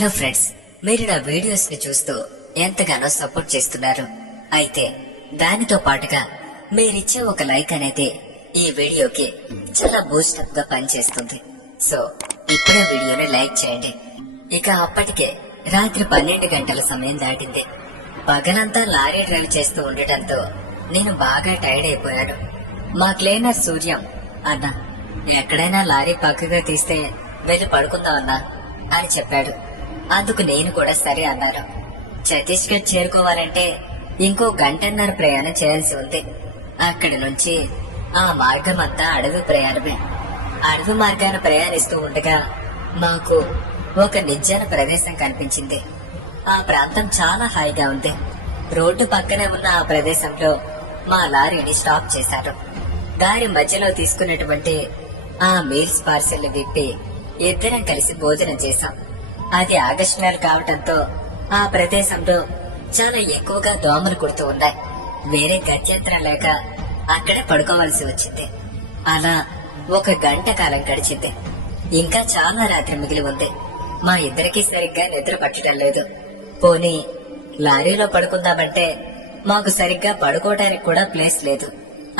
Hello friends, మీరు నా videos ని చూస్తూ ఎంతగానో సపోర్ట్ చేస్తున్నారు. అయితే దానితో పాటుగా మీరిచ్చే ఒక లైక్ అనేది ఈ వీడియోకి చాలా బూస్టప్ గా పనిచేస్తుంది. సో ఇప్పుడే వీడియోని లైక్ చేయండి. ఇక అప్పటికే రాత్రి 12 గంటల సమయం దాటింది. పగలంతా లారీ డ్రైవ్ చేస్తూ ఉండటంతో నేను బాగా టైర్డ్ అయిపోయాను. మా క్లీనర్ సూర్యం, అన్నా ఎక్కడైనా లారీ పక్కగా తీస్తే వెళ్ళి పడుకుందాం అన్నా అని చెప్పాడు. అందుకు నేను కూడా సరే అన్నాను. ఛత్తీస్గఢ్ చేరుకోవాలంటే ఇంకో గంటన్నర ప్రయాణం చేయాల్సి ఉంది. అక్కడి నుంచి ఆ మార్గం అంతా అడవి ప్రయాణమే. అడవి మార్గాన ప్రయాణిస్తూ ఉండగా మాకు ఒక నిర్జన ప్రదేశం కనిపించింది. ఆ ప్రాంతం చాలా హాయిగా ఉంది. రోడ్డు పక్కనే ఉన్న ఆ ప్రదేశంలో మా లారీని స్టాప్ చేశారు. దారి మధ్యలో తీసుకున్నటువంటి ఆ మీల్స్ పార్సెల్ విప్పి ఇద్దరం కలిసి భోజనం చేశాం. అది ఆగస్టు నెల కావటంతో ఆ ప్రదేశంలో చాలా ఎక్కువగా దోమలు కుడుతూ ఉన్నాయి. వేరే గత్యంతరం లేక అక్కడే పడుకోవాల్సి వచ్చింది. అలా ఒక గంట కాలం గడిచింది. ఇంకా చాలా రాత్రి మిగిలి ఉంది. మా ఇద్దరికీ సరిగ్గా నిద్ర పట్టడం లేదు. పోనీ లారీలో పడుకుందామంటే మాకు సరిగ్గా పడుకోవడానికి కూడా ప్లేస్ లేదు.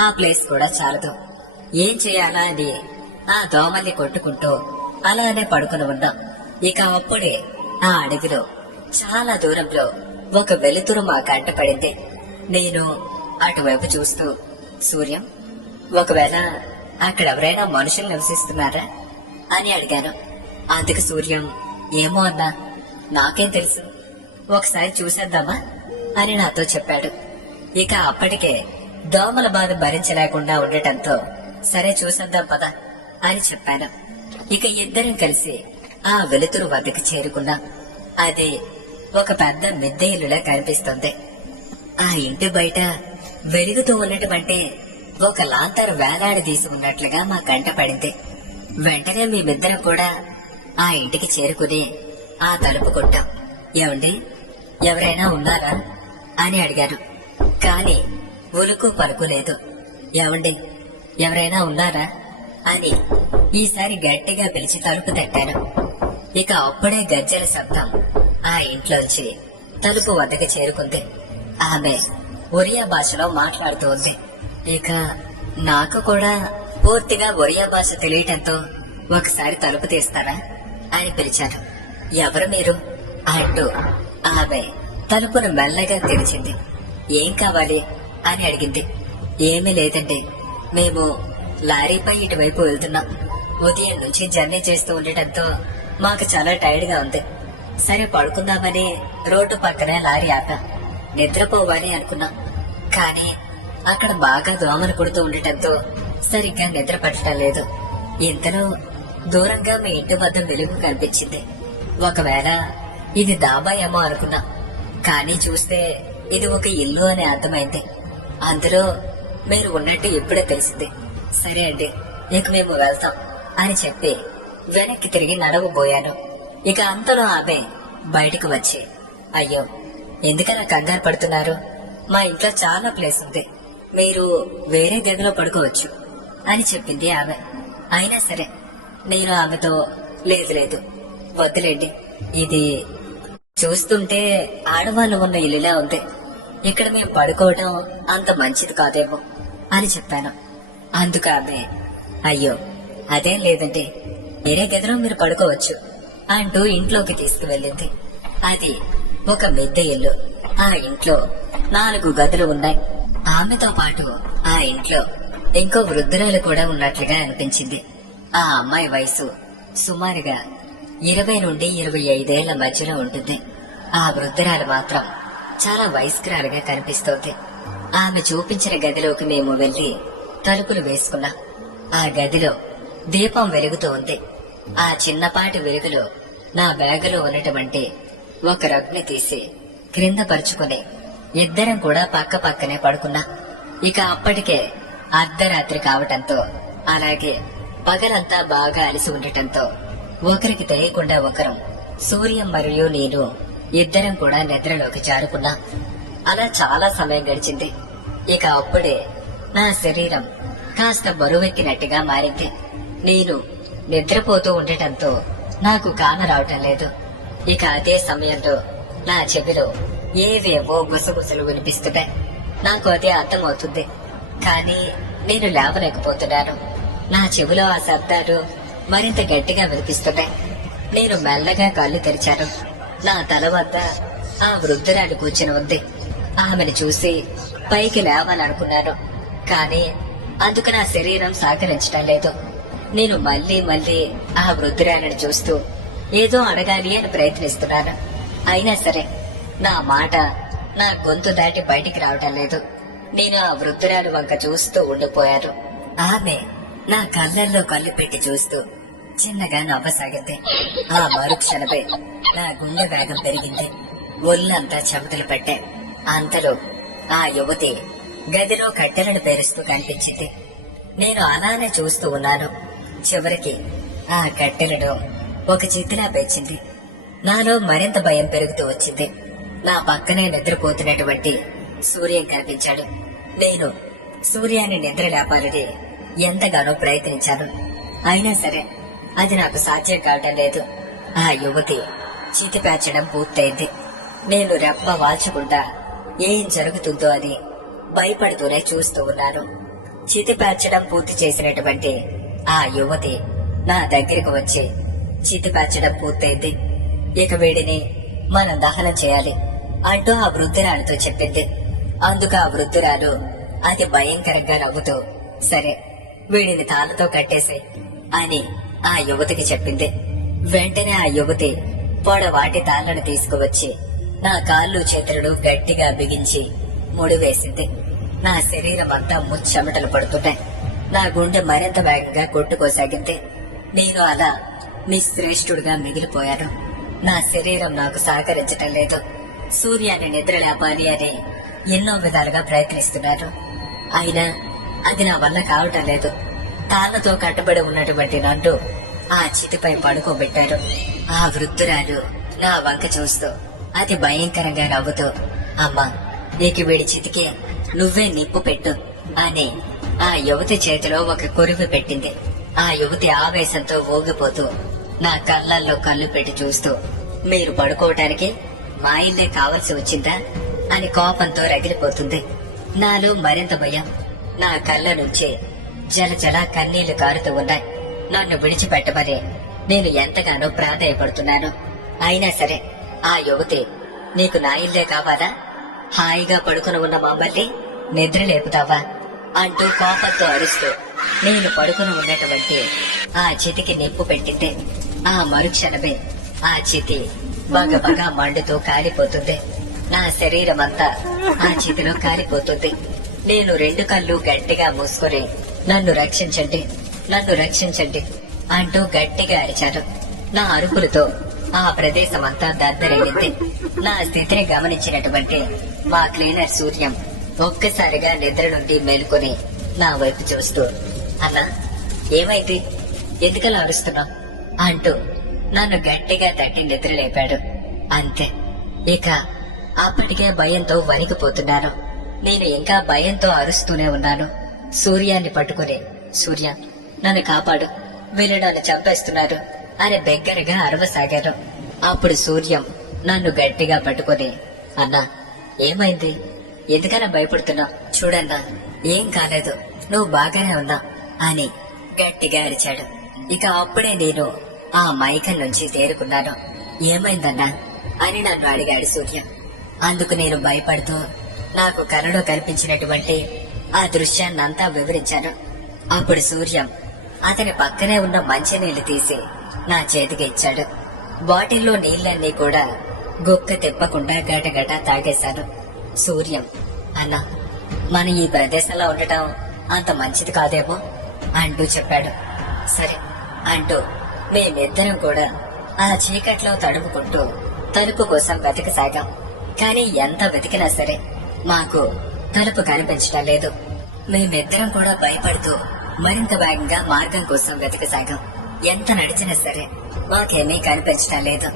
ఆ ప్లేస్ కూడా చాలదు. ఏం చేయాలా అని ఆ దోమల్ని కొట్టుకుంటూ అలానే పడుకుని ఉన్నాం. ఇక అప్పుడే ఆ అడవిలో చాలా దూరంలో ఒక వెలుతురు మా కంట పడింది. నేను అటువైపు చూస్తూ, సూర్యం, ఒకవేళ అక్కడెవరైనా మనుషులు నివసిస్తున్నారా అని అడిగాను. అందుకు సూర్యం, ఏమో అన్నా, నాకేం తెలుసు, ఒకసారి చూసేద్దామా అని నాతో చెప్పాడు. ఇక అప్పటికే దోమల బాధ భరించలేకుండా ఉండటంతో సరే చూసేద్దాం పద అని చెప్పాను. ఇక ఇద్దరం కలిసి ఆ వెలుతురు వద్దకు చేరుకున్నాం. అది ఒక పెద్ద మిద్దె ఇల్లులా కనిపిస్తుంది. ఆ ఇంటి బయట వెలుగుతూ ఉన్నటువంటి ఒక లాంతర్ వేలాడదీసి ఉన్నట్లుగా మా కంట పడింది. వెంటనే మేమిద్దరం కూడా ఆ ఇంటికి చేరుకుని ఆ తలుపు కొట్టాం. ఏమండి, ఎవరైనా ఉన్నారా అని అడిగారు. కాని ఉలుకు పలుకు లేదు. ఏమండి, ఎవరైనా ఉన్నారా అని ఈసారి గట్టిగా పిలిచి తలుపు తట్టాను. ఇక అప్పుడే గజ్జల శబ్దం ఆ ఇంట్లోంచి తలుపు వద్దకు చేరుకుంది. ఆమె ఒరియా భాషలో మాట్లాడుతూ ఉంది. ఇక నాకు కూడా పూర్తిగా ఒరియా భాష తెలియటంతో ఒకసారి తలుపు తీస్తారా అని పిలిచాను. ఎవరు మీరు అంటూ ఆమె తలుపును మెల్లగా తెరిచింది. ఏం కావాలి అని అడిగింది. ఏమీ లేదండి, మేము లారీపై ఇటువైపు వెళ్తున్నాం. ఉదయం నుంచి జర్నీ చేస్తూ ఉండటంతో మాకు చాలా టైర్డ్ గా ఉంది. సరే పడుకుందామని రోడ్డు పక్కనే లారీ ఆపా. నిద్రపోవాలి అనుకున్నాం. కానీ అక్కడ బాగా దోమలు కుడుతూ ఉండటంతో సరిగ్గా నిద్ర పట్టడం లేదు. ఇంతలో దూరంగా మీ ఇంటి వద్ద వెలుగు కనిపించింది. ఒకవేళ ఇది డాబా ఏమో అనుకున్నాం. కానీ చూస్తే ఇది ఒక ఇల్లు అని అర్థమైంది. అందులో మీరు ఉన్నట్టు ఇప్పుడే తెలిసింది. సరే అండి, ఇక మేము వెళ్తాం అని చెప్పి వెనక్కి తిరిగి నడవబోయాను. ఇక అంతలో ఆమె బయటకు వచ్చి, అయ్యో, ఎందుకలా కంగారు పడుతున్నారు? మా ఇంట్లో చాలా ప్లేస్ ఉంది, మీరు వేరే గదిలో పడుకోవచ్చు అని చెప్పింది ఆమె. అయినా సరే నేను ఆమెతో, లేదు లేదు, వద్దులేండి, ఇది చూస్తుంటే ఆడవాళ్ళు ఉన్న ఇల్లులా ఉంది, ఇక్కడ మేము పడుకోవటం అంత మంచిది కాదేమో అని చెప్పాను. అందుకు ఆమె, అయ్యో అదేం లేదండి, వేరే గదిలో మీరు పడుకోవచ్చు అంటూ ఇంట్లోకి తీసుకువెళ్ళింది. అది ఒక మిద్దె ఇల్లు. ఆ ఇంట్లో 4 గదులు ఉన్నాయి. ఆమెతో పాటు ఆ ఇంట్లో ఇంకో వృద్ధురాలు కూడా ఉన్నట్లుగా అనిపించింది. ఆ అమ్మాయి వయసు సుమారుగా 20 నుండి 25 ఏళ్ల మధ్యలో ఉంటుంది. ఆ వృద్ధురాలు మాత్రం చాలా వయస్కరాలుగా కనిపిస్తోంది. ఆమె చూపించిన గదిలోకి మేము వెళ్లి తలుపులు వేసుకున్నాం. ఆ గదిలో దీపం వెలుగుతూ ఉంది. ఆ చిన్నపాటి వెలుగులో నా బ్యాగులో ఉన్నటువంటి ఒక రగ్ని తీసి క్రింద పరుచుకుని ఇద్దరం కూడా పక్క పక్కనే పడుకున్నా. ఇక అప్పటికే అర్ధరాత్రి కావటంతో, అలాగే పగలంతా బాగా అలసి ఉండటంతో ఒకరికి తెలియకుండా ఒకరం, సూర్యం మరియు నేను ఇద్దరం కూడా నిద్రలోకి జారుకున్నా. అలా చాలా సమయం గడిచింది. ఇక అప్పుడే నా శరీరం కాస్త బరువెక్కినట్టుగా మారింది. నేను నిద్రపోతూ ఉండటంతో నాకు కాన రావటం లేదు. ఇక అదే సమయంలో నా చెవిలో ఏవేవో గుసగుసలు వినిపిస్తున్నాయి. నాకు అదే అర్థమవుతుంది, కానీ నేను లేవలేకపోతున్నాను. నా చెవిలో ఆ శబ్దాలు మరింత గట్టిగా వినిపిస్తున్నాయి. నేను మెల్లగా కళ్ళు తెరిచాను. నా తల వద్ద ఆ వృద్ధురాలు కూర్చుని ఉంది. ఆమెను చూసి పైకి లేవాలనుకున్నాను, కానీ అందుకు నా శరీరం సహకరించడం లేదు. నేను మళ్ళీ మళ్ళీ ఆ వృద్ధురాలను చూస్తూ ఏదో అడగాలి అని ప్రయత్నిస్తున్నాను. అయినా సరే నా మాట నా గొంతు దాటి బయటికి రావటం లేదు. నేను ఆ వృద్ధురాలు వంక చూస్తూ ఉండిపోయాను. ఆమె నా కళ్ళల్లో కళ్ళు పెట్టి చూస్తూ చిన్నగా నవ్వసాగింది. ఆ మరుక్షణమే నా గుండె వేగం పెరిగింది. ఒళ్ళంతా చెమటలు పట్టే. అంతలో ఆ యువతి గదిలో కట్టెలను పేరుస్తూ కనిపించింది. నేను అలానే చూస్తూ ఉన్నాను. చివరికి ఆ కట్టెలను ఒక చిత్తులా పెంచింది. నాలో మరింత భయం పెరుగుతూ వచ్చింది. నా పక్కనే నిద్రపోతున్నటువంటి సూర్యం కనిపించాడు. నేను సూర్యాన్ని నిద్ర లేపాలని ఎంతగానో ప్రయత్నించాను. అయినా సరే అది నాకు సాధ్యం కావటం లేదు. ఆ యువతి చితిపేర్చడం పూర్తయింది. నేను రెప్ప వాల్చకుండా ఏం జరుగుతుందో అని భయపడుతూనే చూస్తూ ఉన్నాను. చితిపేర్చడం పూర్తి చేసినటువంటి ఆ యువతి నా దగ్గరకు వచ్చి చితిపేర్చడం పూర్తయింది, ఇక వీడిని మనం దహనం చేయాలి అంటూ ఆ వృద్ధురాలతో చెప్పింది. అందుకు ఆ వృద్ధురాలు అది భయంకరంగా నవ్వుతూ సరే వీడిని తాళ్ళతో కట్టేసే అని ఆ యువతికి చెప్పింది. వెంటనే ఆ యువతి పొడవాటి తాళ్లను తీసుకువచ్చి నా కాళ్ళు చేతులను గట్టిగా బిగించి ముడివేసింది. నా శరీరం అంతా ముచ్చెమటలు పడుతున్నాయి. నా గుండె మరింత వేగంగా కొట్టుకోసాగింది. నేను అలా నిశ్రేష్ఠుడుగా మిగిలిపోయాను. నా శరీరం నాకు సహకరించటం లేదు. సూర్యాన్ని నిద్ర లేపాలి అని ఎన్నో విధాలుగా ప్రయత్నిస్తున్నాను, అయినా అది నా వల్ల కావటం లేదు. తాళ్లతో కట్టబడి ఉన్నటువంటి నన్ను ఆ చితిపై పడుకోబెట్టారు. ఆ వృద్ధురాలు నా వంక చూస్తూ అతి భయంకరంగా నవ్వుతూ అమ్మా నీకు వీడి చితికే నువ్వే నిప్పు పెట్టు అని ఆ యువతి చేతిలో ఒక కొరివి పెట్టింది. ఆ యువతి ఆవేశంతో ఊగిపోతూ నా కళ్ళల్లో కళ్ళు పెట్టి చూస్తూ మీరు పడుకోవటానికి మా ఇల్లే కావలసి వచ్చిందా అని కోపంతో రగిలిపోతుంది. నాలో మరింత భయం. నా కళ్ళ నుంచి జలజల కన్నీళ్లు కారుతూ ఉన్నాయి. నన్ను విడిచిపెట్టమని నేను ఎంతగానో ప్రాధాయపడుతున్నాను. అయినా సరే ఆ యువతి నీకు నా ఇల్లే కావాలా, హాయిగా పడుకుని ఉన్న మమ్మల్ని నిద్ర లేపుతావా అంటూ కోపంతో అరుస్తూ నేను పడుకుని ఉన్నటువంటి ఆ చితికి నిప్పు పెట్టింది. ఆ మరుక్షణమే ఆ చితి బగబగా మండుతూ కాలిపోతుంది. నా శరీరం అంతా ఆ చితిలో కాలిపోతుంది. నేను రెండు కళ్ళు గట్టిగా మూసుకొని నన్ను రక్షించండి, నన్ను రక్షించండి అంటూ గట్టిగా అరిచాను. నా అరుపులతో ఆ ప్రదేశం అంతా దద్దరెళ్ళింది. నా స్థితిని గమనించినటువంటి మా క్లీనర్ సూర్యం ఒక్కసారిగా నిద్ర నుండి మేల్కొని నా వైపు చూస్తూ అన్నా ఏమైంది, ఎందుకలా అరుస్తున్నావు అంటూ నన్ను గట్టిగా తట్టి నిద్ర లేపాడు. అంతే, ఇక అప్పటికే భయంతో వణికిపోతున్నాను. నేను ఇంకా భయంతో అరుస్తూనే ఉన్నాను. సూర్యాన్ని పట్టుకుని సూర్య నన్ను కాపాడు, వీళ్ళు నన్ను చంపేస్తున్నారు అని దగ్గరగా అరవసాగాను. అప్పుడు సూర్యం నన్ను గట్టిగా పట్టుకుని అన్నా ఏమైంది, ఎందుకన్నా భయపడుతున్నావు, చూడన్నా ఏం కాలేదు, నువ్వు బాగానే ఉన్నా అని గట్టిగా అరిచాడు. ఇక అప్పుడే నేను ఆ మైకం నుంచి తేరుకున్నాను. ఏమైందన్నా అని నన్ను అడిగాడు సూర్యం. అందుకు నేను భయపడుతూ నాకు కలలో కనిపించినటువంటి ఆ దృశ్యాన్నంతా వివరించాను. అప్పుడు సూర్యం అతని పక్కనే ఉన్న మంచినీళ్లు తీసి నా చేతికి ఇచ్చాడు. బాటిల్లో నీళ్లన్నీ కూడా గుక్క తిప్పకుండా గటగట తాగేశాను. సూర్యం అన్నా మనం ఈ ప్రదేశంలో ఉండటం అంత మంచిది కాదేమో అంటూ చెప్పాడు. సరే అంటూ మేమిద్దరం కూడా ఆ చీకట్లో తడుముకుంటూ తలుపు కోసం వెతకసాగాం. కానీ ఎంత వెతికినా సరే మాకు తలుపు కనిపించడం లేదు. మేమిద్దరం కూడా భయపడుతూ మరింత వేగంగా మార్గం కోసం వెతకసాగాం. ఎంత నడిచినా సరే మాకేమీ కనిపించడం లేదు.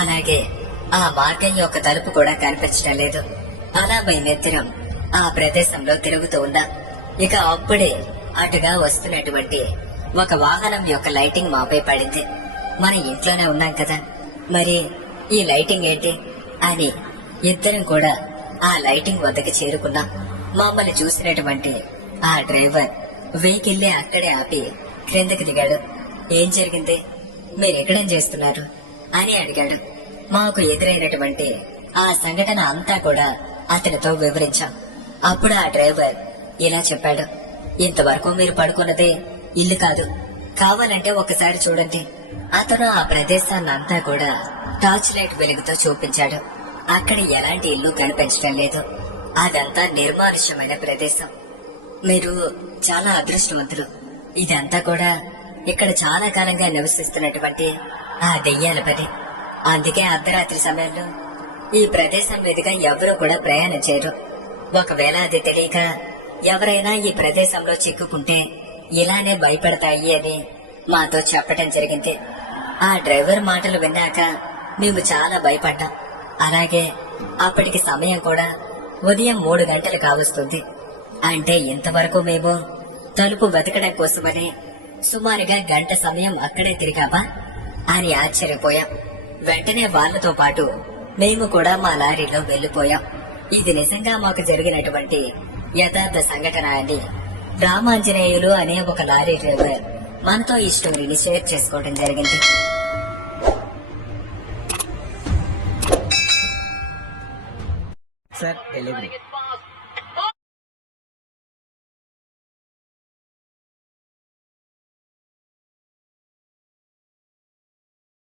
అలాగే ఆ మార్గం యొక్క తలుపు కూడా కనిపించడం లేదు. అలా మేమిద్దరం ఆ ప్రదేశంలో తిరుగుతూ ఉన్నాం. ఇక అప్పుడే అటుగా వస్తున్నటువంటి ఒక వాహనం యొక్క లైటింగ్ మాపై పడింది. మన ఇంట్లోనే ఉన్నాం కదా, మరి ఈ లైటింగ్ ఏంటి అని ఇద్దరం కూడా ఆ లైటింగ్ వద్దకు చేరుకున్నాం. మమ్మల్ని చూసినటువంటి ఆ డ్రైవర్ వెహికల్ అక్కడే ఆపి క్రిందకి దిగాడు. ఏం జరిగింది, మీరెక్కడేం చేస్తున్నారు అని అడిగాడు. మాకు ఎదురైనటువంటి ఆ సంఘటన అంతా కూడా అతనితో వివరించాం. అప్పుడు ఆ డ్రైవర్ ఇలా చెప్పాడు, ఇంతవరకు మీరు పడుకున్నదే ఇల్లు కాదు, కావాలంటే ఒకసారి చూడండి. అతను ఆ ప్రదేశాన్ని అంతా కూడా టార్చ్ లైట్ వెలుగుతో చూపించాడు. అక్కడ ఎలాంటి ఇల్లు కనిపించడం లేదు. అదంతా నిర్మానుష్యమైన ప్రదేశం. మీరు చాలా అదృష్టవంతులు. ఇదంతా కూడా ఇక్కడ చాలా కాలంగా నివసిస్తున్నటువంటి ఆ దెయ్యాల పని. అందుకే అర్ధరాత్రి సమయంలో ఈ ప్రదేశం మీదుగా ఎవరూ కూడా ప్రయాణం చేయరు. ఒకవేళ అది తెలియక ఎవరైనా ఈ ప్రదేశంలో చిక్కుకుంటే ఇలానే భయపడతాయి అని మాతో చెప్పటం జరిగింది. ఆ డ్రైవర్ మాటలు విన్నాక మేము చాలా భయపడ్డాం. అలాగే అప్పటికి సమయం కూడా ఉదయం 3 గంటలు కావస్తుంది. అంటే ఇంతవరకు మేము తలుపు వెతకడం కోసమని సుమారుగా గంట సమయం అక్కడే తిరిగామా అని ఆశ్చర్యపోయాం. వెంటనే వాళ్ళతో పాటు మేము కూడా మా లారీలో వెళ్లిపోయాం. ఇది నిజంగా మాకు జరిగినటువంటి యథార్థ సంఘటన అని రామాంజనేయులు అనే ఒక లారీ డ్రైవర్ మనతో ఈ స్టోరీని షేర్ చేసుకోవడం జరిగింది. Sir delivery